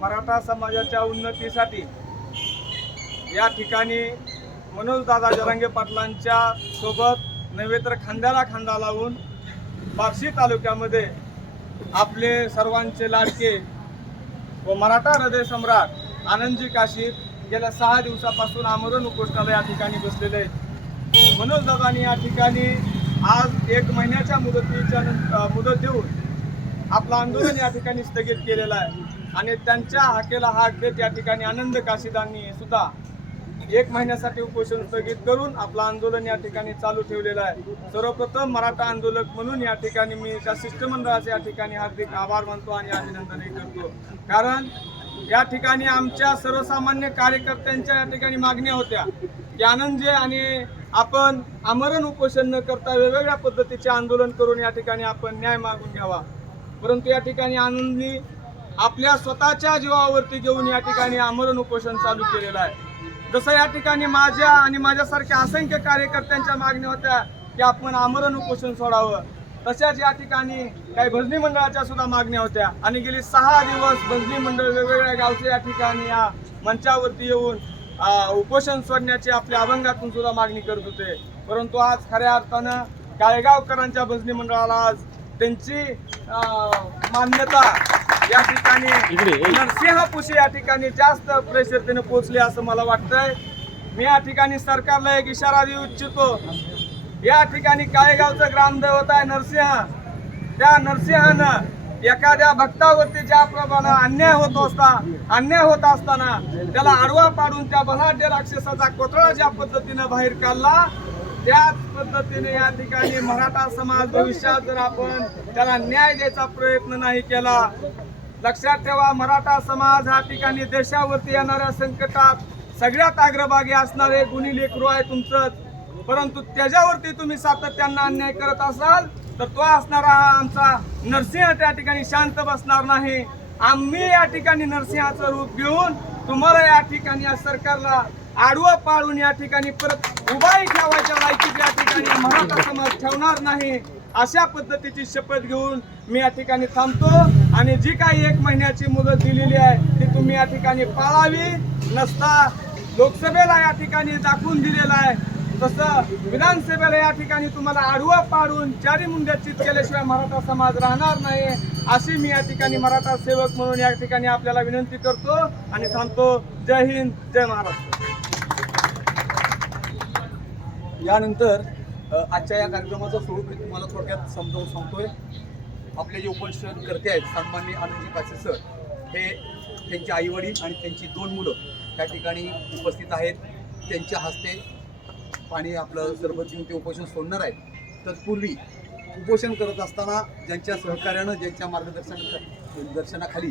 मराठा समाजाच्या उन्नतीसाठी या ठिकाणी मनोजदादा जरांगे पाटलांच्या सोबत नव्हे तर खांद्याला खांदा लावून बार्शी तालुक्यामध्ये आपले सर्वांचे लाडके व मराठा हृदय सम्राट आनंदजी काशीद गेल्या सहा दिवसापासून आमरण उपोषणाला या ठिकाणी बसलेले आहेत. मनोजदादांनी या ठिकाणी आज एक महिन्याच्या मुदतीच्या मुदत देऊन आपलं आंदोलन या ठिकाणी स्थगित केलेलं आहे. आणि त्यांच्या हाकेला हाक देत या ठिकाणी आनंद काशीदांनी सुद्धा एक महिन्यासाठी उपोषण स्थगित करून आपलं आंदोलन या ठिकाणी चालू ठेवलेलं आहे. सर्वप्रथम मराठा आंदोलक म्हणून या ठिकाणी मी त्या शिष्टमंडळाचे या ठिकाणी हार्दिक आभार मानतो आणि अभिनंदनही करतो. कारण या ठिकाणी आमच्या सर्वसामान्य कार्यकर्त्यांच्या या ठिकाणी मागण्या होत्या की आनंदजे आणि आपण आमरण उपोषण न करता वेगवेगळ्या पद्धतीचे आंदोलन करून या ठिकाणी आपण न्याय मागून घ्यावा. परंतु या ठिकाणी आनंदनी आपल्या स्वतःच्या जीवावरती घेऊन या ठिकाणी आमरण उपोषण चालू केलेलं आहे. जसं या ठिकाणी माझ्या आणि माझ्यासारख्या असंख्य कार्यकर्त्यांच्या मागण्या होत्या की आपण आमरण उपोषण सोडावं. तशाच या ठिकाणी काही भजनी मंडळाच्या सुद्धा मागण्या होत्या. आणि गेली सहा दिवस भजनी मंडळ वेगवेगळ्या गावचे या ठिकाणी या मंचावरती येऊन उपोषण सोडण्याची आपल्या अभंगातून सुद्धा मागणी करत होते. परंतु आज खऱ्या अर्थानं काळेगावकरांच्या भजनी मंडळाला आज त्यांची मान्यता या ठिकाणी नरसिंहपुशी या ठिकाणी जास्त प्रेशर त्याने पोहोचले असं मला वाटतंय. मी या ठिकाणी सरकारला एक इशारा देऊ इच्छितो. या ठिकाणी काळेगावचं ग्रामदैवत आहे नरसिंह. त्या नरसिंहानं एखाद्या भक्तावरती ज्याप्रमाणे अन्याय होत असता अन्याय होत असताना त्याला आडवा पाडून त्या बलाढ्य राक्षसाचा कोथळा ज्या पद्धतीनं बाहेर काढला त्याच पद्धतीने या ठिकाणी मराठा समाज भविष्यात जर आपण त्याला न्याय द्यायचा प्रयत्न नाही केला लक्षात ठेवा मराठा समाज हा ठिकाणी देशावरती येणाऱ्या संकटात सगळ्यात अग्रभागी असणारे गुन्हे लेकरू आहे तुमचं परंतु त्याच्यावरती तुम्ही सातत्यानं अन्याय करत असाल तर तो असणारा हा आमचा नरसिंह त्या ठिकाणी शांत बसणार नाही. आम्ही या ठिकाणी नरसिंहाचं रूप घेऊन तुम्हाला या ठिकाणी या सरकारला आडवं पाळून या ठिकाणी परत उभाही ठेवायच्या लायकीत या ठिकाणी मराठा समाज ठेवणार नाही. अशा पद्धतीची शपथ घेऊन मी या ठिकाणी थांबतो. आणि जी काही एक महिन्याची मुदत दिलेली आहे ती तुम्ही या ठिकाणी पाळावी. नसता लोकसभेला या ठिकाणी दाखवून दिलेला आहे. तसं विधानसभेला या ठिकाणी तुम्हाला आडवं पाडून चारी मुंड्यात केल्याशिवाय मराठा समाज राहणार नाही अशी मी या ठिकाणी मराठा सेवक म्हणून या ठिकाणी आपल्याला विनंती करतो आणि थांबतो. जय हिंद जय महाराष्ट्र. यानंतर आजच्या या कार्यक्रमाचं स्वरूप मी तुम्हाला थोडक्यात समजावून सांगतोय. आपले जे उपोषण करते आहेत सन्मान्य आनंदजी कासे सर हे त्यांचे आईवडील आणि त्यांची दोन मुलं त्या ठिकाणी उपस्थित आहेत. त्यांच्या हस्ते पाणी आपलं सरबत घेऊन ते उपोषण सोडणार आहेत. तत्पूर्वी उपोषण करत असताना ज्यांच्या सहकार्यानं ज्यांच्या मार्गदर्शन दर्शनाखाली